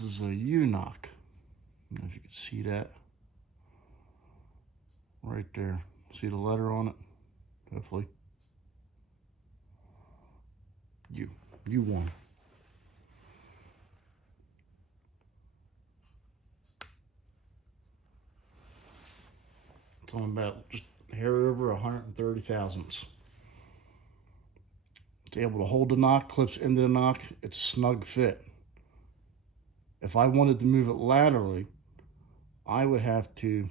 This is a Nock. I don't know if you can see that. Right there. See the letter on it? Hopefully. U1. It's on about just hair over 130 thousandths. It's able to hold the knock, clips into the knock. It's snug fit. If I wanted to move it laterally, I would have to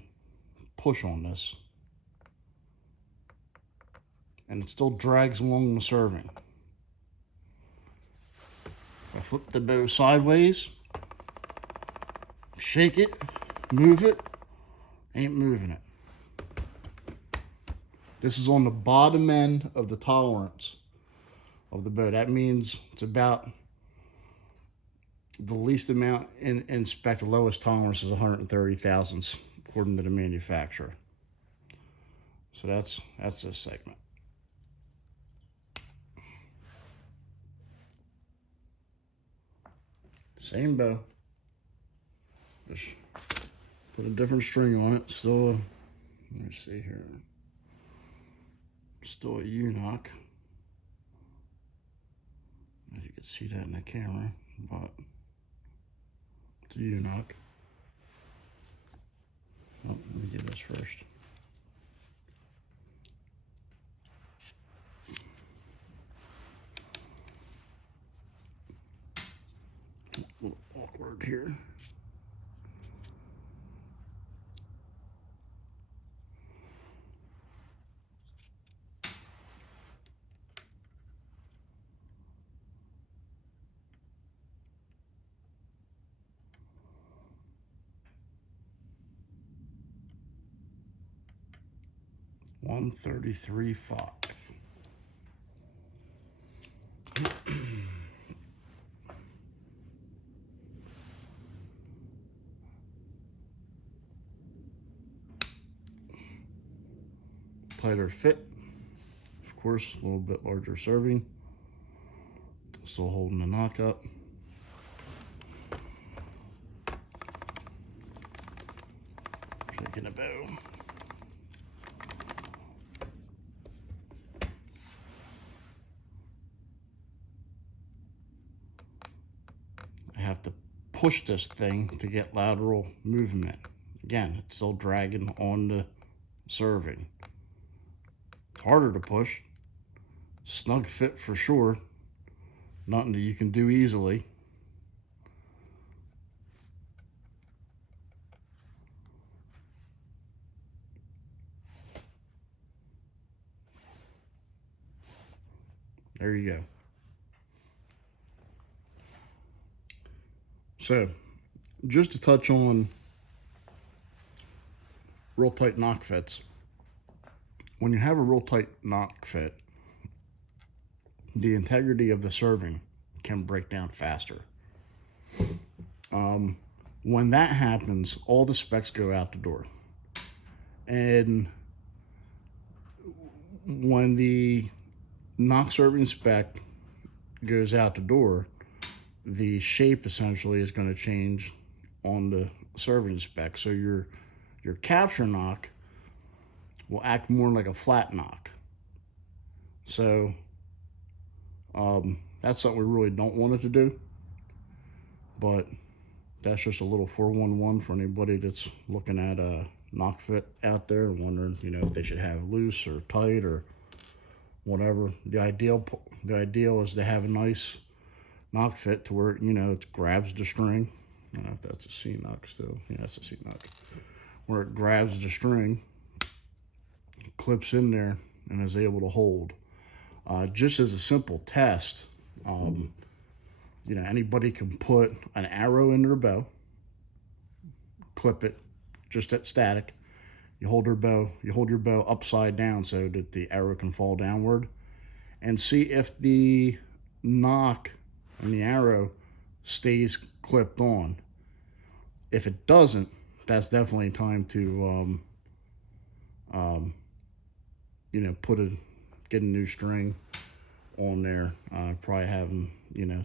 push on this. And it still drags along the serving. I flip the bow sideways, shake it, move it, ain't moving it. This is on the bottom end of the tolerance of the bow. That means it's about the least amount in spec. The lowest tolerance is 130 thousandths according to the manufacturer. So that's this segment. Same bow, just put a different string on it. Still, let me see here. Still a Nock. If you can see that in the camera, but it's a Nock. Oh, let me get this first. A little awkward here. $133.5. Tighter fit, of course, a little bit larger serving. Still holding the knock up. Shaking the bow. I have to push this thing to get lateral movement. Again, it's still dragging on the serving. It's harder to push. Snug fit for sure. Nothing that you can do easily. There you go. So, just to touch on real tight knock fits. When you have a real tight knock fit, the integrity of the serving can break down faster. When that happens, all the specs go out the door. And when the knock serving spec goes out the door, the shape essentially is going to change on the serving spec. So your capture knock will act more like a flat knock. So that's something we really don't want it to do. But that's just a little 411 for anybody that's looking at a knock fit out there and wondering, if they should have loose or tight or whatever. The ideal is to have a nice knock fit to where it grabs the string. I don't know if that's a C knock still. Yeah, that's a C knock. Where it grabs the string, clips in there, and is able to hold. Just as a simple test, anybody can put an arrow in their bow, clip it just at static. You hold your bow upside down so that the arrow can fall downward, and see if the knock and the arrow stays clipped on. If it doesn't, that's definitely time to get a new string on there. Probably have them,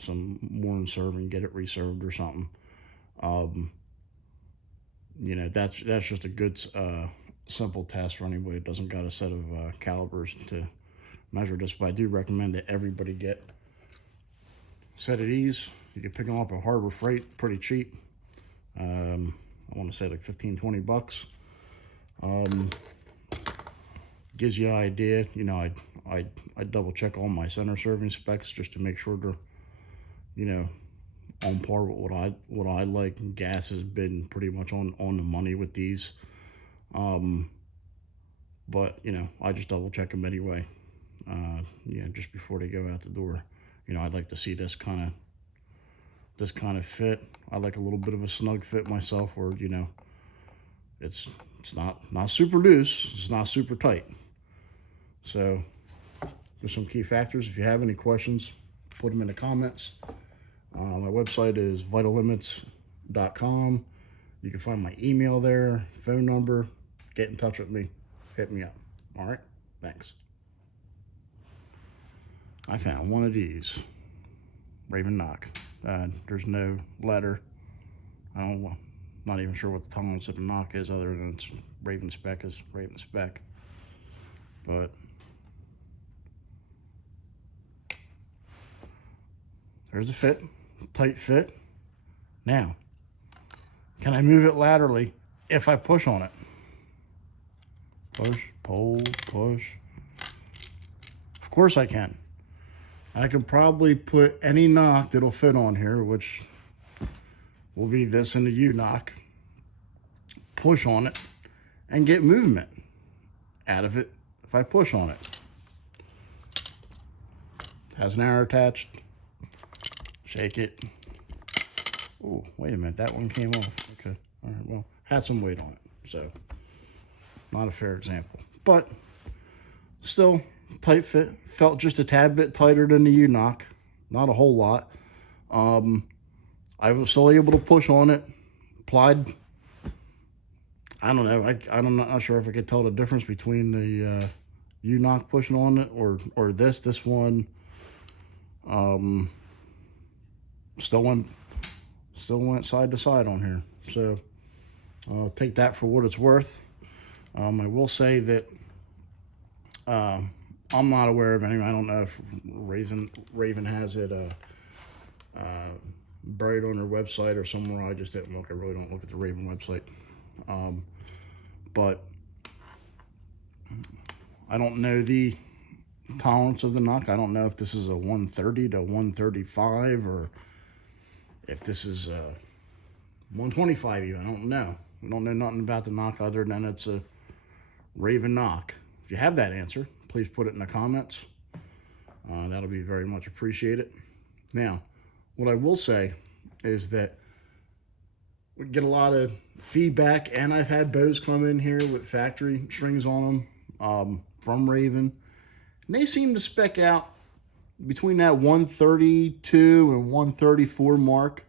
some more in serving, get it reserved or something. You know, that's just a good simple test for anybody that doesn't got a set of calibers to measure this. But I do recommend that everybody get a set of these. You can pick them up at Harbor Freight, pretty cheap. I want to say like 15-20 bucks. Gives you an idea. You know, I double check all my center serving specs just to make sure they're, you know, on par with what I like. Gas has been pretty much on the money with these. But you know, I just double check them anyway. You know, just before they go out the door. You know, I'd like to see this kind of fit. I like a little bit of a snug fit myself, where, you know, it's not super loose, it's not super tight. So there's some key factors. If you have any questions, put them in the comments. My website is vitallimits.com. You can find my email there, phone number. Get in touch with me. Hit me up. All right? Thanks. I found one of these. Ravin Nock. There's no letter. Not even sure what the tolerance of the Nock is, other than it's Ravin spec is Ravin spec. But there's a fit, tight fit. Now, can I move it laterally if I push on it? Push, pull, push. Of course I can. I can probably put any Nock that'll fit on here, which will be this in the U-Nock. Push on it and get movement out of it if I push on it. Has an arrow attached. Shake it. Oh, wait a minute, that one came off. Okay, all right, well, had some weight on it, so not a fair example. But still, tight fit. Felt just a tad bit tighter than the U-Nock. Not a whole lot. I was still able to push on it. Applied, I don't know. I'm not sure if I could tell the difference between the U-Nock pushing on it or this. This one still went side to side on here. So I'll take that for what it's worth. I will say that I'm not aware of any. I don't know if Ravin has it buried on their website or somewhere. I just didn't look. I really don't look at the Ravin website. But I don't know the tolerance of the Nock. I don't know if this is a 130 to 135 or if this is 125 even. I don't know. We don't know nothing about the Nock other than it's a Ravin Nock. If you have that answer, please put it in the comments. That'll be very much appreciated. Now, what I will say is that we get a lot of feedback, and I've had bows come in here with factory strings on them from Ravin, and they seem to spec out between that 132 and 134 mark.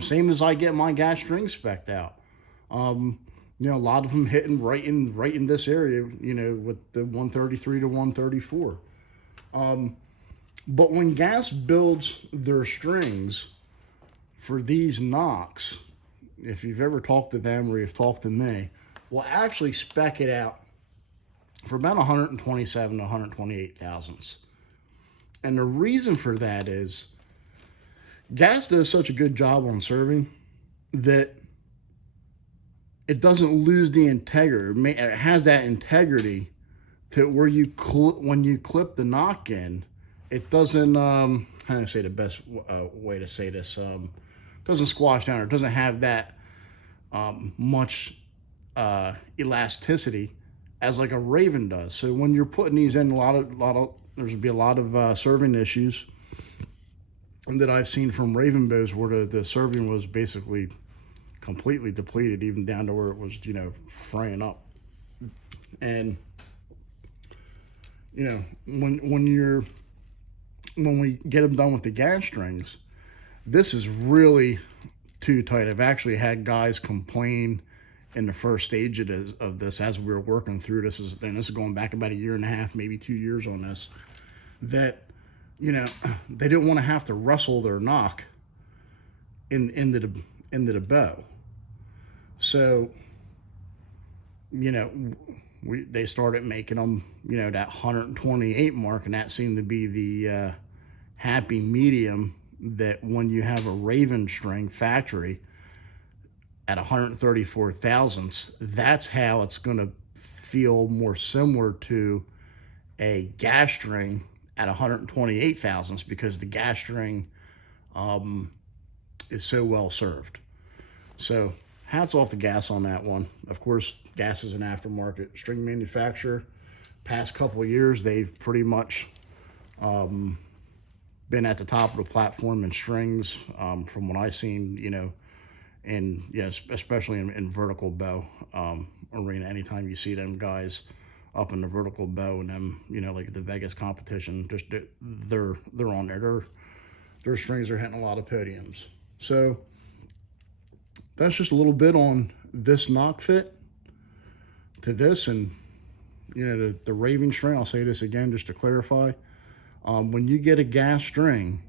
Same as I get my gas strings spec'd out. You know, a lot of them hitting right in this area, you know, with the 133 to 134. But when Gas builds their strings for these Nocks, if you've ever talked to them or you've talked to me, will actually spec it out for about 127 to 128 thousandths. And the reason for that is Gas does such a good job on serving that it doesn't lose the integrity. It has that integrity to where when you clip the Nock in, it doesn't, how do I say the best way to say this, doesn't squash down, or doesn't have that much elasticity as like a Ravin does. So when you're putting these in, there's be a lot of serving issues that I've seen from Ravin bows where the serving was basically completely depleted, even down to where it was, you know, fraying up. And you know, when we get them done with the gas strings, this is really too tight. I've actually had guys complain in the first stage of this as we were working through this. This is going back about 1.5 years, maybe 2 years on this, that, you know, they didn't want to have to wrestle their Nock into into the bow. So, you know, they started making them, you know, that 128 mark, and that seemed to be the happy medium, that when you have a Ravin string factory at 134 thousandths, that's how it's going to feel more similar to a gas string at 128 thousandths, because the gas string is so well served. So hats off to Gas on that one. Of course, Gas is an aftermarket string manufacturer. Past couple of years, they've pretty much been at the top of the platform in strings, from what I've seen, you know, and especially in vertical bow arena. Anytime you see them guys up in the vertical bow and them, you know, like the Vegas competition, just they're on there. Their strings are hitting a lot of podiums. So that's just a little bit on this Nock fit to this, and you know, the Ravin string. I'll say this again just to clarify. When you get a gas string,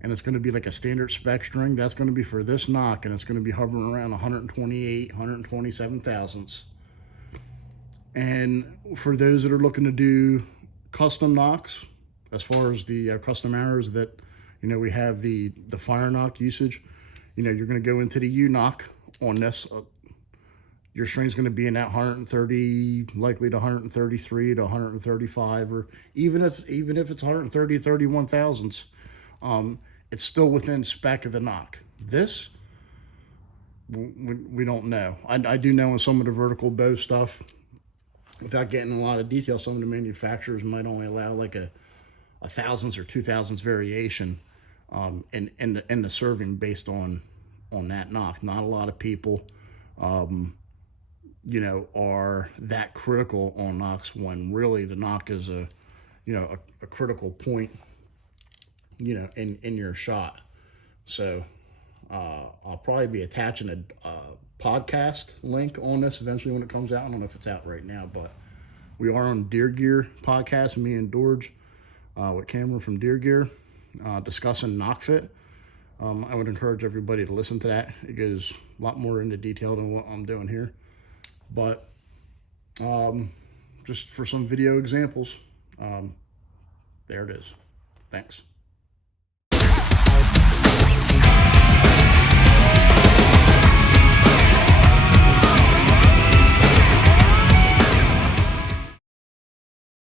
and it's going to be like a standard spec string, that's going to be for this Nock, and it's going to be hovering around 128, 127 thousandths. And for those that are looking to do custom Nocks, as far as the custom arrows that, you know, we have the Firenock usage, you know, you're going to go into the U-Nock on this. Your string's going to be in that 130, likely to 133 to 135, or even if it's 130, 31 thousandths, it's still within spec of the Nock. This, we don't know. I do know in some of the vertical bow stuff, without getting a lot of detail, some of the manufacturers might only allow like a thousandths or 2 thousandths variation in the serving based on that Nock. Not a lot of people, you know, are that critical on Nocks, when really the Nock is a critical point, you know, in your shot. So I'll probably be attaching a podcast link on this eventually when it comes out. I don't know if it's out right now, but we are on Deer Gear podcast, me and Dorge, with Cameron from Deer Gear, discussing Nock fit. I would encourage everybody to listen to that. It goes a lot more into detail than what I'm doing here, but just for some video examples, there it is. Thanks.